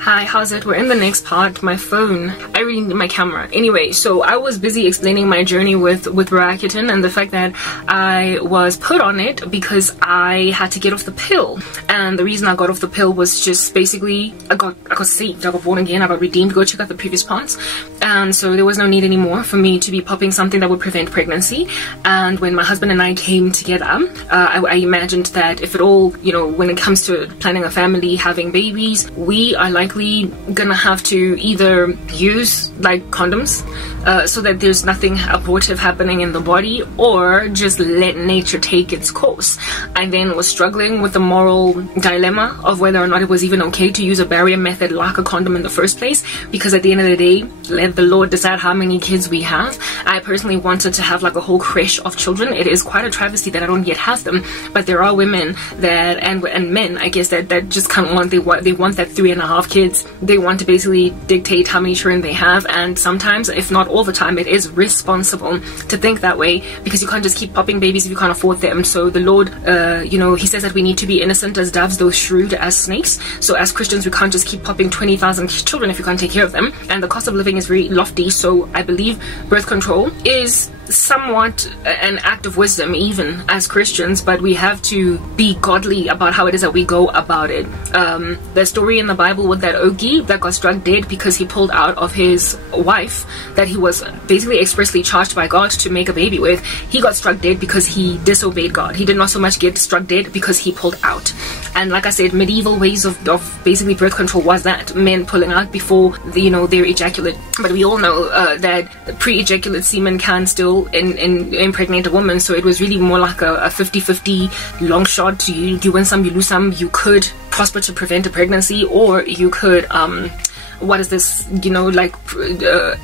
Hi, how's it? We're in the next part. My phone. I really need my camera. Anyway, so I was busy explaining my journey with Roaccutane and the fact that I was put on it because I had to get off the pill. And the reason I got off the pill was just basically I got saved. I got born again. I got redeemed. Go check out the previous parts. And so there was no need anymore for me to be popping something that would prevent pregnancy. And when my husband and I came together, I imagined that if at all, you know, when it comes to planning a family, having babies, we are likely gonna have to either use like condoms so that there's nothing abortive happening in the body, or just let nature take its course. I then was struggling with the moral dilemma of whether or not it was even okay to use a barrier method like a condom in the first place, because at the end of the day, let the Lord decide how many kids we have. I personally wanted to have like a whole creche of children. It is quite a travesty that I don't yet have them, but there are women that and men, I guess, that just kind of want, they want that 3.5 kids. They want to basically dictate how many children they have, and sometimes, if not all the time, it is responsible to think that way, because you can't just keep popping babies if you can't afford them. So the Lord, you know, he says that we need to be innocent as doves, though shrewd as snakes. So as Christians, we can't just keep popping 20,000 children if you can't take care of them, and the cost of living is very lofty. So I believe birth control is somewhat an act of wisdom even as Christians, but we have to be godly about how it is that we go about it. The story in the Bible with that Ogie that got struck dead because he pulled out of his wife that he was basically expressly charged by God to make a baby with, he got struck dead because he disobeyed God. He did not so much get struck dead because he pulled out. And like I said, medieval ways of basically birth control was that men pulling out before their ejaculate. But we all know that pre-ejaculate semen can still impregnate a woman, so it was really more like a 50-50 long shot. You win some, you lose some. You could prosper to prevent a pregnancy, or you could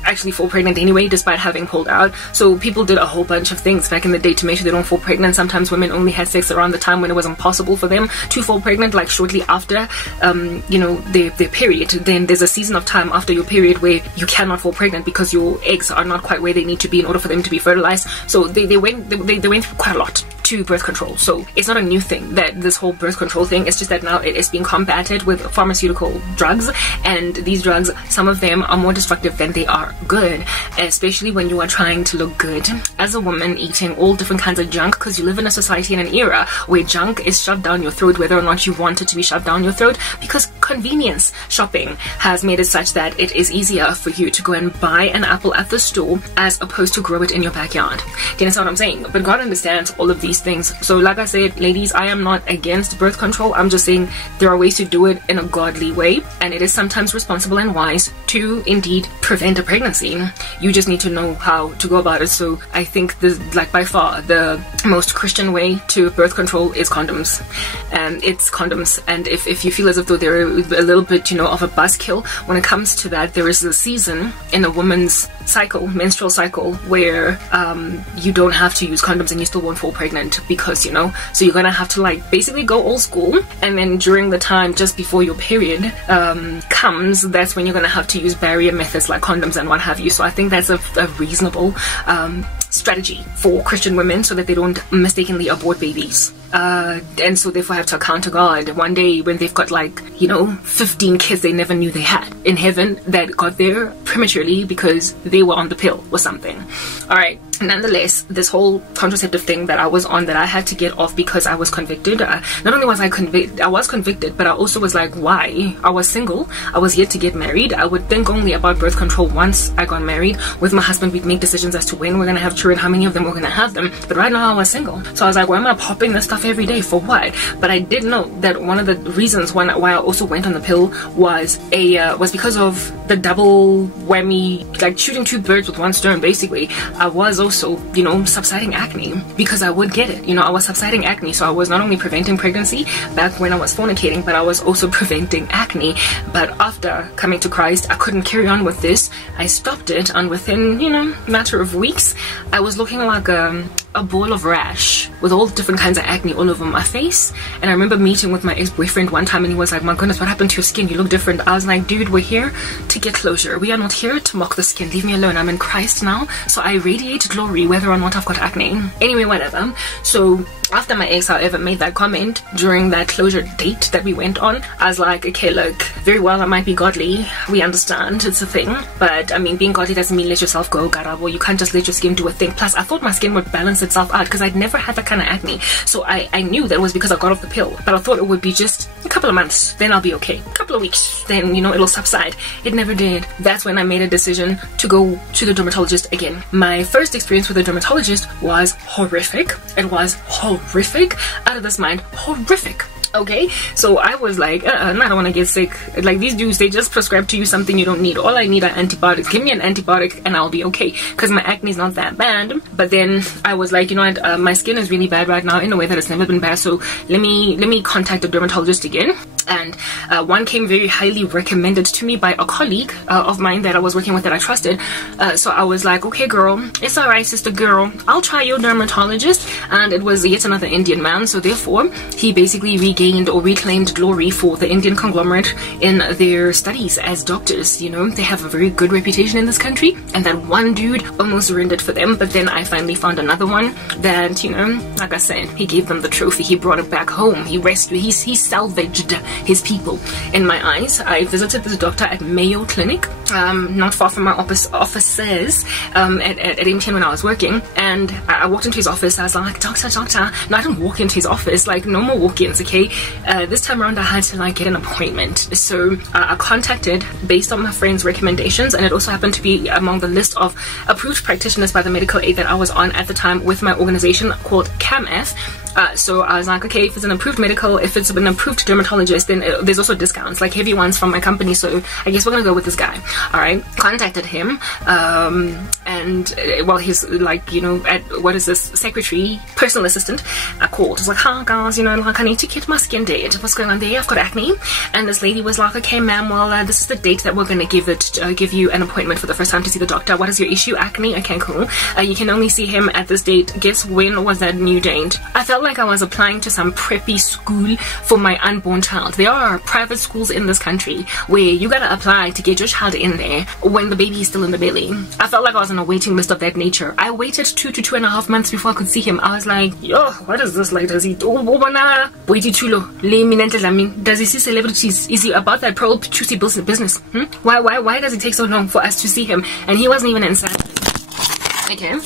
actually fall pregnant anyway despite having pulled out. So people did a whole bunch of things back in the day to make sure they don't fall pregnant. Sometimes women only had sex around the time when it was impossible for them to fall pregnant, like shortly after their period. Then there's a season of time after your period where you cannot fall pregnant because your eggs are not quite where they need to be in order for them to be fertilized. So they went through quite a lot to birth control. So it's not a new thing, that this whole birth control thing. It's just that now it is being combated with pharmaceutical drugs, and these drugs, some of them are more destructive than they are good, especially when you are trying to look good as a woman, eating all different kinds of junk, because you live in a society in an era where junk is shoved down your throat whether or not you want it to be shoved down your throat, because convenience shopping has made it such that it is easier for you to go and buy an apple at the store as opposed to grow it in your backyard. Do you understand what I'm saying? But God understands all of these things. So like I said, ladies, I am not against birth control. I'm just saying there are ways to do it in a godly way, and it is sometimes responsible and wise to indeed prevent a pregnancy. You just need to know how to go about it. So I think by far the most Christian way to birth control is condoms. It's condoms. And if you feel as if though they're a little bit of a buzzkill when it comes to that, there is a season in a woman's cycle, menstrual cycle, where you don't have to use condoms and you still won't fall pregnant, because so you're gonna have to basically go old school, and then during the time just before your period comes, that's when you're gonna have to use barrier methods like condoms and what have you. So I think that's a reasonable strategy for Christian women, so that they don't mistakenly abort babies. And so therefore have to account to God one day when they've got 15 kids they never knew they had in heaven, that got there prematurely because they were on the pill or something. Alright, nonetheless, this whole contraceptive thing that I was on, that I had to get off because I was convicted. Not only was I convicted, but I also was like, why? I was single, I was yet to get married. I would think only about birth control once I got married. With my husband, we'd make decisions as to when we're gonna have children, how many of them we're gonna have them. But right now I was single, so I was like, why am I popping this stuff every day, for what? But I did know that one of the reasons why I also went on the pill was because of the double whammy, shooting two birds with one stone. Basically, I was also subsiding acne, because I would get it. I was subsiding acne, so I was not only preventing pregnancy back when I was fornicating, but I was also preventing acne. But after coming to Christ, I couldn't carry on with this. I stopped it, and within a matter of weeks, I was looking like a ball of rash with all different kinds of acne all over my face. And I remember meeting with my ex-boyfriend one time, and he was like, my goodness, what happened to your skin? You look different. I was like, dude, we're here to get closure. We are not here to mock the skin. Leave me alone. I'm in Christ now, so I radiate glory whether or not I've got acne. Anyway, whatever. So After my ex, however, made that comment during that closure date that we went on, I was like, okay, look, very well, I might be godly. We understand, it's a thing. But, I mean, being godly doesn't mean let yourself go, garabo. You can't just let your skin do a thing. Plus, I thought my skin would balance itself out because I'd never had that kind of acne. So I knew that it was because I got off the pill. But I thought it would be just a couple of months, then I'll be okay. A couple of weeks, then, you know, it'll subside. It never did. That's when I made a decision to go to the dermatologist again. My first experience with a dermatologist was horrific. It was horrific, out of this mind, horrific. Okay, so I was like, I don't want to get sick. Like, these dudes, they just prescribe to you something you don't need. All I need are antibiotics. Give me an antibiotic and I'll be okay, because my acne is not that bad. But then I was like, you know what, my skin is really bad right now in a way that it's never been bad, so let me contact a dermatologist again. And one came very highly recommended to me by a colleague of mine that I was working with that I trusted. So I was like, okay girl, it's alright sister girl, I'll try your dermatologist. And it was yet another Indian man, so therefore he basically regained or reclaimed glory for the Indian conglomerate in their studies as doctors. You know, they have a very good reputation in this country, and that one dude almost ruined it for them. But then I finally found another one that, you know, like I said, he gave them the trophy, he brought it back home, he rescued, he salvaged his people. In my eyes, I visited this doctor at Mayo Clinic, not far from my offices at MTN when I was working, and I walked into his office. I was like, doctor. No, I didn't walk into his office, like no more walk-ins, okay? This time around I had to like get an appointment. So I contacted based on my friend's recommendations, and it also happened to be among the list of approved practitioners by the medical aid that I was on at the time with my organization called CAMF. So I was like, okay, if it's an approved medical, if it's an approved dermatologist, then there's also discounts, like heavy ones from my company, so I guess we're gonna go with this guy. Alright, contacted him, and well, he's like, you know, at, what is this, secretary, personal assistant. I called, I was like, hi guys, you know, like I need to get my skin date, what's going on there, I've got acne. And this lady was like, okay ma'am, well this is the date that we're gonna give you an appointment for the first time to see the doctor. What is your issue? Acne? Okay, cool. You can only see him at this date. Guess when was that new date? I felt like I was applying to some preppy school for my unborn child. There are private schools in this country where you gotta apply to get your child in there when the baby is still in the belly. I felt like I was on a waiting list of that nature. I waited 2 to 2.5 months before I could see him. I was like, yo, what is this? Like, does he do? Does he see celebrities? Is he about that pearl juicy business? Why does it take so long for us to see him? And he wasn't even in Sandton. Okay,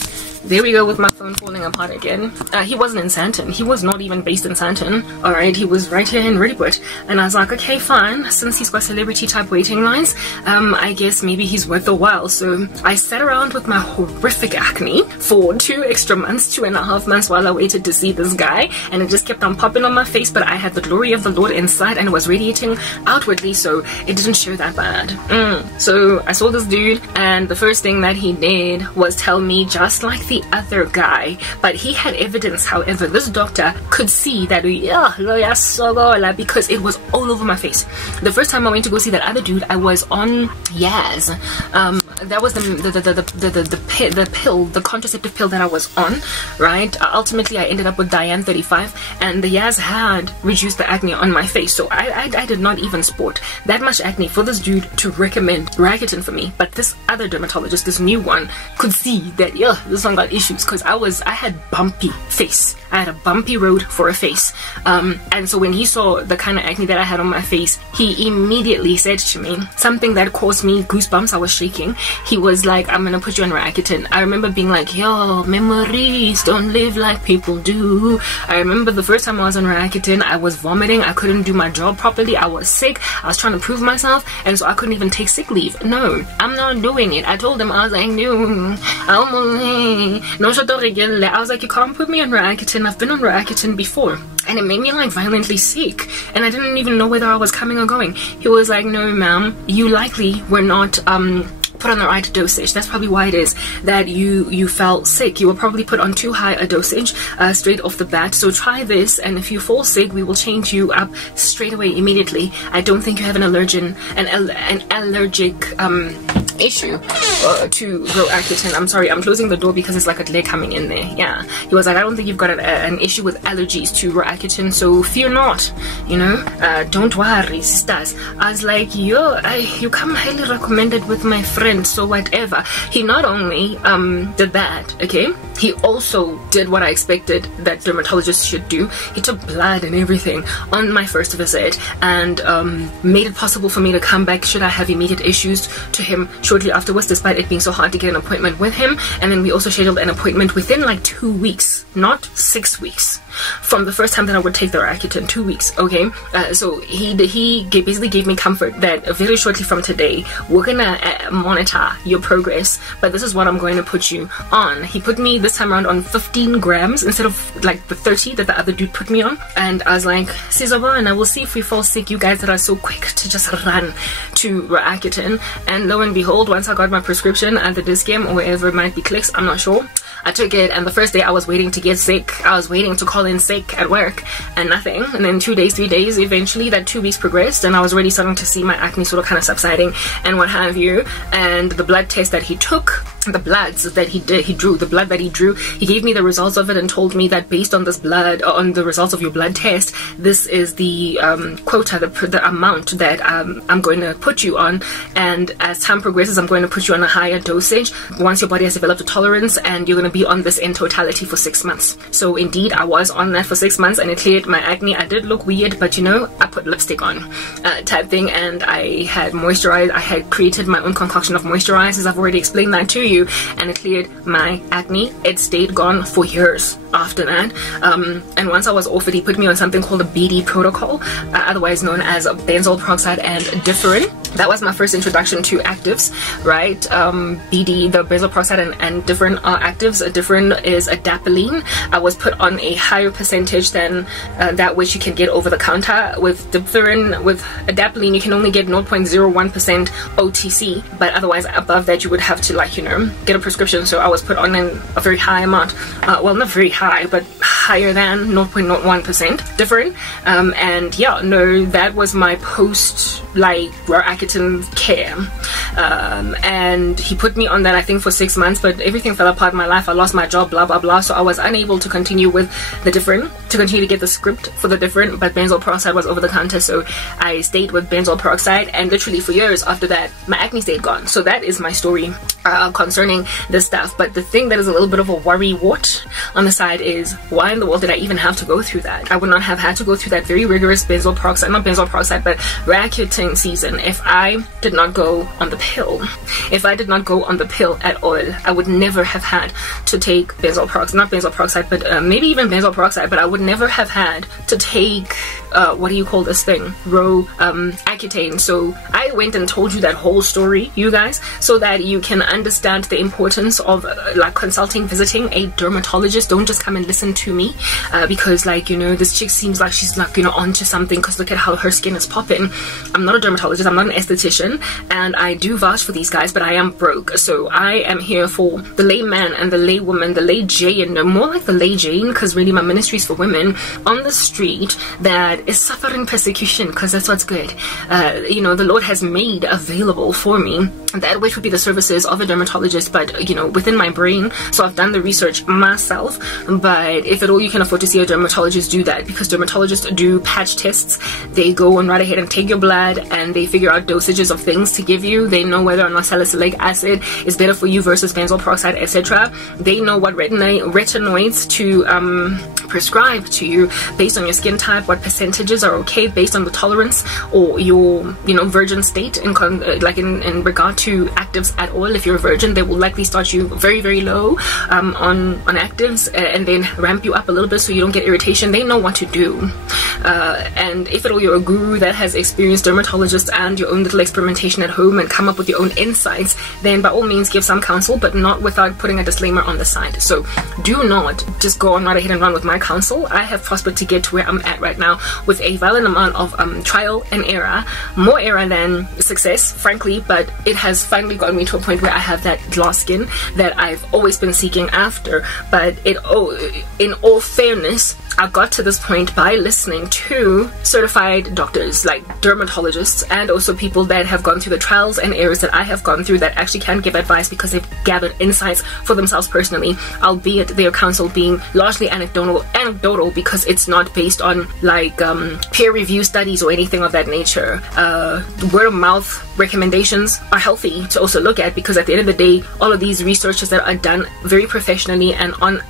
there we go with my phone falling apart again. He wasn't in Sandton. He was not even based in Sandton. Alright, he was right here in Roodepoort. And I was like, okay, fine. Since he's got celebrity type waiting lines, I guess maybe he's worth a while. So I sat around with my horrific acne for 2 extra months, 2.5 months, while I waited to see this guy. And it just kept on popping on my face, but I had the glory of the Lord inside and it was radiating outwardly, so it didn't show that bad. So I saw this dude, and the first thing that he did was tell me, just like the other guy, but he had evidence. However, this doctor could see that because it was all over my face. The first time I went to go see that other dude, I was on Yaz. That was the pill, the contraceptive pill that I was on, right? Ultimately I ended up with Diane 35, and the Yaz had reduced the acne on my face. So I did not even sport that much acne for this dude to recommend Roaccutane for me. But this other dermatologist, this new one, could see that this one got issues, because I had bumpy face. I had a bumpy road for a face. And so when he saw the kind of acne that I had on my face, he immediately said to me something that caused me goosebumps. I was shaking. He was like, I'm gonna put you on Roaccutane. I remember being like, yo, memories don't live like people do. I remember the first time I was on Roaccutane, I was vomiting. I couldn't do my job properly. I was sick. I was trying to prove myself, and so I couldn't even take sick leave. No, I'm not doing it. I told him, I was like, no, I was like, you can't put me on Roaccutane. I've been on Roaccutane before, and it made me like violently sick, and I didn't even know whether I was coming or going. He was like, no ma'am, you likely were not put on the right dosage. That's probably why it is that you felt sick. You were probably put on too high a dosage straight off the bat. So try this, and if you fall sick, we will change you up straight away, immediately. I don't think you have an allergic issue to Roaccutane. I'm sorry, I'm closing the door because it's like a delay coming in there. Yeah, he was like, I don't think you've got an issue with allergies to Roaccutane, so fear not, you know, don't worry, sisters. I was like, yo, you come highly recommended with my friend, so whatever. He not only did that, okay, he also did what I expected that dermatologists should do. He took blood and everything on my first visit and made it possible for me to come back should I have immediate issues to him shortly afterwards, despite it being so hard to get an appointment with him. And then we also scheduled an appointment within like 2 weeks, not 6 weeks, from the first time that I would take the Roaccutane. 2 weeks, okay. So he basically gave me comfort that very shortly from today we're gonna monitor your progress, but this is what I'm going to put you on. He put me this time around on 15 grams instead of like the 30 that the other dude put me on, and I was like, Sizaba, and I will see if we fall sick, you guys that are so quick to just run to Roaccutane. And lo and behold, once I got my prescription at the Dis-Chem or wherever it might be, Clicks, I'm not sure, I took it, and the first day I was waiting to get sick. I was waiting to call in sick at work and nothing. And then 2 days, 3 days, eventually that 2 weeks progressed and I was already starting to see my acne sort of kind of subsiding and what have you. And the blood test that he took, the bloods that he drew, he gave me the results of it and told me that based on this blood, on the results of your blood test, this is the quota, the amount that I'm going to put you on. And as time progresses, I'm going to put you on a higher dosage once your body has developed a tolerance, and you're going to be on this in totality for 6 months. So indeed, I was on that for 6 months and it cleared my acne. I did look weird, but you know, I put lipstick on type thing, and I had moisturized. I had created my own concoction of moisturizers. I've already explained that to you, and it cleared my acne. It stayed gone for years after that. And once I was off it, he put me on something called a BD protocol, otherwise known as benzoyl peroxide and differin. That was my first introduction to actives, right? BD, the benzoyl peroxide and differin are actives. Differin is adapalene. I was put on a higher percentage than that which you can get over the counter. With differin, with adapalene, you can only get 0.01% OTC, but otherwise above that you would have to, like, you know, get a prescription. So I was put on a very high amount, well, not very high, but higher than 0.01% differin. And yeah, no, that was my post, like, Roaccutane care. And he put me on that, I think, for 6 months, but everything fell apart in my life. I lost my job, blah blah blah, so I was unable to continue with the differin, to continue to get the script for the differin, but benzoyl peroxide was over the counter, so I stayed with benzoyl peroxide, and literally for years after that my acne stayed gone. So that is my story concerning this stuff. But the thing that is a little bit of a worry wart on the side is, why in the world did I even have to go through that? I would not have had to go through that very rigorous benzoyl peroxide, not benzoyl peroxide, but Roaccutane season if I did not go on the pill. If I did not go on the pill at all, I would never have had to take benzoyl peroxide, not benzoyl peroxide, but maybe even benzoyl peroxide, but I would never have had to take what do you call this thing, Roaccutane. So I went and told you that whole story, you guys, so that you can understand the importance of like consulting, visiting a dermatologist. Don't just come and listen to me because, like, you know, this chick seems like she's like, you know, onto something because look at how her skin is popping. I'm not a dermatologist, I'm not an esthetician, and I do vouch for these guys, but I am broke. So I am here for the layman and the laywoman, the lay Jane, more like the lay Jane, because really my ministry is for women on the street that is suffering persecution, because that's what's good. You know, the Lord has made available for me that which would be the services of a dermatologist, but you know, within my brain. So I've done the research myself, but if at all you can afford to see a dermatologist, do that, because dermatologists do patch tests. They go and right ahead and take your blood and they figure out dosages of things to give you. They know whether or not salicylic acid is better for you versus benzoyl peroxide, etc. They know what retinoids to prescribe to you based on your skin type, what percentages are okay based on the tolerance or your, you know, virgin state in regard to actives at all. If you're a virgin, they will likely start you very, very low on actives and then ramp you up a little bit so you don't get irritation. They know what to do. And if at all you're a guru that has experienced dermatologists and your own little experimentation at home and come up with your own insights, then by all means give some counsel, but not without putting a disclaimer on the side. So do not just go on right ahead and run with my counsel. I have prospered to get to where I'm at right now with a valid amount of trial and error, more error than success, frankly, but it has finally gotten me to a point where I have that glass skin that I've always been seeking after. But in all fairness, I got to this point by listening to certified doctors like dermatologists and also people that have gone through the trials and errors that I have gone through that actually can give advice because they've gathered insights for themselves personally, albeit their counsel being largely anecdotal because it's not based on like peer review studies or anything of that nature. Word of mouth recommendations are healthy to also look at because at the end of the day, all of these researches that are done very professionally and on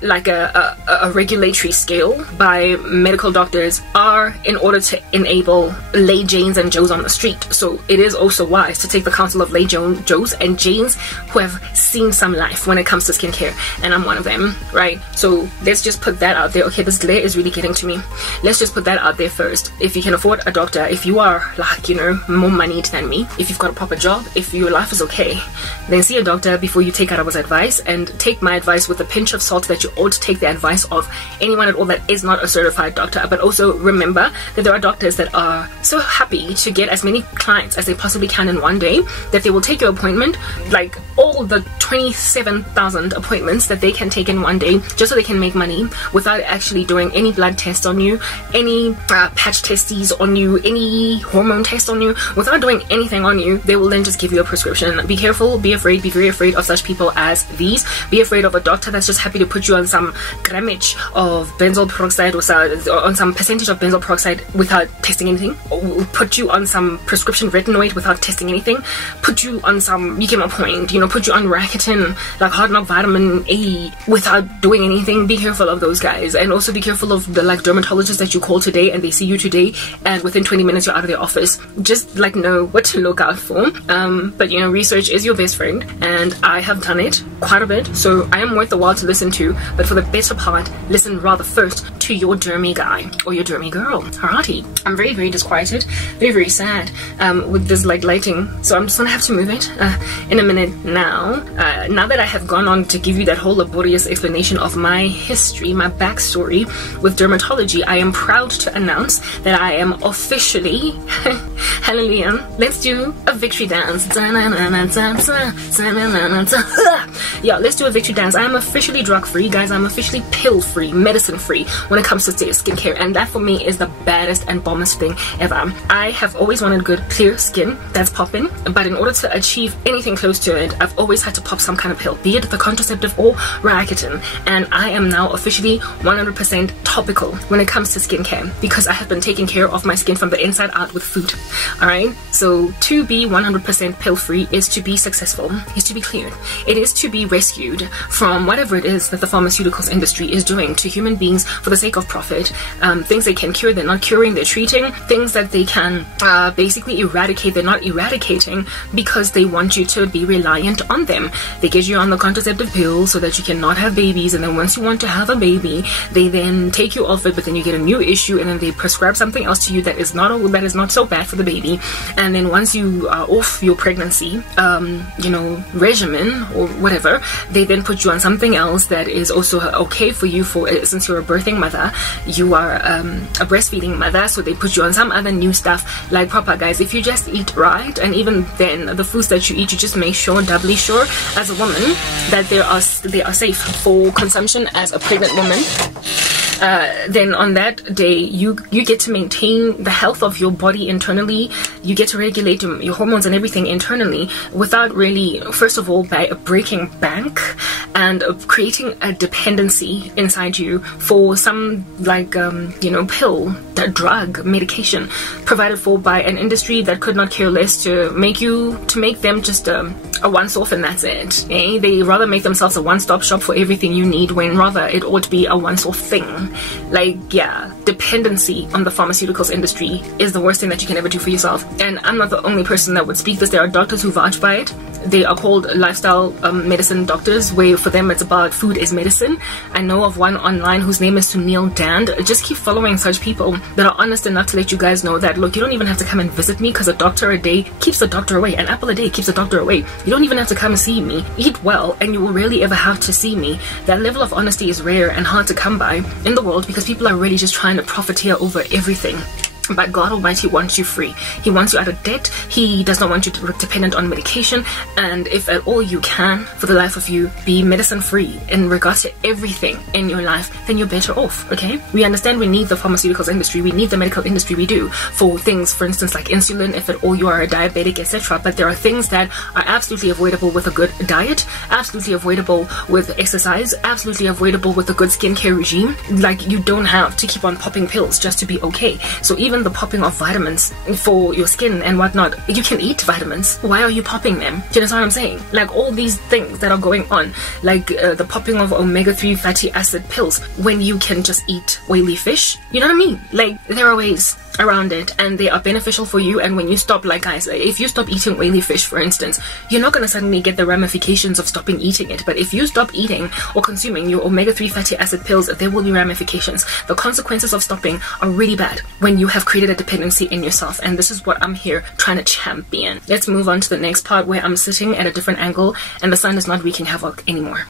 like a regulatory scale by medical doctors are in order to enable lay Janes and Joes on the street. So it is also wise to take the counsel of lay Joes and Janes who have seen some life when it comes to skincare, and I'm one of them, right? So let's just put that out there. Okay, this glare is really getting to me. Let's just put that out there first. If you can afford a doctor, if you are like, you know, more moneyed than me, if you've got a proper job, if your life is okay, then see a doctor before you take Adaba's advice, and take my advice with a pinch of salt that you ought to take the advice of anyone at all that is not a certified doctor. But also remember that there are doctors that are so happy to get as many clients as they possibly can in one day that they will take your appointment, like all the 27,000 appointments that they can take in one day just so they can make money without actually doing any blood tests on you, any patch testes on you, any hormone tests on you, without doing anything on you. They will then just give you a prescription. Be careful, be afraid, be very afraid of such people as these. Be afraid of a doctor that's just happy to put you on some grammage of benzoyl peroxide or on some percentage of benzoyl peroxide without testing anything, or put you on some prescription retinoid without testing anything, put you on some, you get my point, you know, put you on Rakitin, like hard knock vitamin A without doing anything. Be careful of those guys, and also be careful of the like dermatologists that you call today and they see you today and within 20 minutes you're out of their office. Just like know what to look out for. But you know, research is your best friend, and I have done it quite a bit, so I am worth the while to listen to. But for the better part, listen rather first to your dermy guy or your dermy girl. Alrighty. I'm very, very disquieted, very, very sad with this like lighting, so I'm just gonna have to move it in a minute now. Now that I have gone on to give you that whole laborious explanation of my history, my backstory with dermatology, I am proud to announce that I am officially hallelujah, let's do a victory dance. Yeah, let's do a victory dance. I am officially drug free, guys. I'm officially pill free, medicine free when it comes to skincare, and that for me is the baddest and bombest thing ever. I have always wanted good clear skin that's popping, but in order to achieve anything close to it, I've always had to pop some kind of pill, be it the contraceptive or Rakitin, and I am now officially 100% topical when it comes to skincare because I have been taking care of my skin from the inside out with food. Alright, so to be 100% pill free is to be successful, is to be cleared, it is to be rescued from whatever it is that the pharmaceuticals industry is doing to human beings for the sake of profit. Things they can cure, they're not curing, they're treating. Things that they can basically eradicate, they're not eradicating because they want you to be reliant on them. They get you on the contraceptive pill so that you cannot have babies, and then once you want to have a baby, they then take you off it, but then you get a new issue, and then they prescribe something else to you that is not so bad for the baby. And then once you are off your pregnancy you know, regimen or whatever, they then put you on something else that is also okay for you, for since you're a birthing mother, you are a breastfeeding mother, so they put you on some other new stuff. Like proper, guys, if you just eat right, and even then the foods that you eat, you just make sure, doubly sure as a woman, that they are safe for consumption as a pregnant woman. Then on that day you get to maintain the health of your body internally. You get to regulate your hormones and everything internally without really, first of all, by breaking bank and creating a dependency inside you for some like you know, pill, drug, medication provided for by an industry that could not care less to make them just a once-off and that's it. They rather make themselves a one-stop shop for everything you need, when rather it ought to be a once-off thing. Like, yeah, dependency on the pharmaceuticals industry is the worst thing that you can ever do for yourself. And I'm not the only person that would speak this. There are doctors who vouch by it. They are called lifestyle medicine doctors, where for them it's about food is medicine. I know of one online whose name is Sunil Dand. Just keep following such people that are honest enough to let you guys know that, look, you don't even have to come and visit me, because a doctor a day keeps a doctor away. An apple a day keeps a doctor away. You don't even have to come and see me. Eat well and you will rarely ever have to see me. That level of honesty is rare and hard to come by in the world, because people are really just trying to profiteer over everything. But God Almighty wants you free. He wants you out of debt. He does not want you to be dependent on medication. And if at all you can, for the life of you, be medicine free in regards to everything in your life, then you're better off, okay? We understand we need the pharmaceuticals industry, we need the medical industry, we do, for things, for instance, like insulin, if at all you are a diabetic, etc. But there are things that are absolutely avoidable with a good diet, absolutely avoidable with exercise, absolutely avoidable with a good skincare regime. Like, you don't have to keep on popping pills just to be okay. So even the popping of vitamins for your skin and whatnot, you can eat vitamins. Why are you popping them? Do you understand what I'm saying? Like, all these things that are going on, like the popping of omega-3 fatty acid pills, when you can just eat oily fish. You know what I mean? Like, there are ways around it, and they are beneficial for you. And when you stop, like guys, if you stop eating oily fish, for instance, you're not going to suddenly get the ramifications of stopping eating it. But if you stop eating or consuming your omega-3 fatty acid pills, there will be ramifications. The consequences of stopping are really bad when you have created a dependency in yourself, and this is what I'm here trying to champion. Let's move on to the next part, where I'm sitting at a different angle and the sun is not wreaking havoc anymore.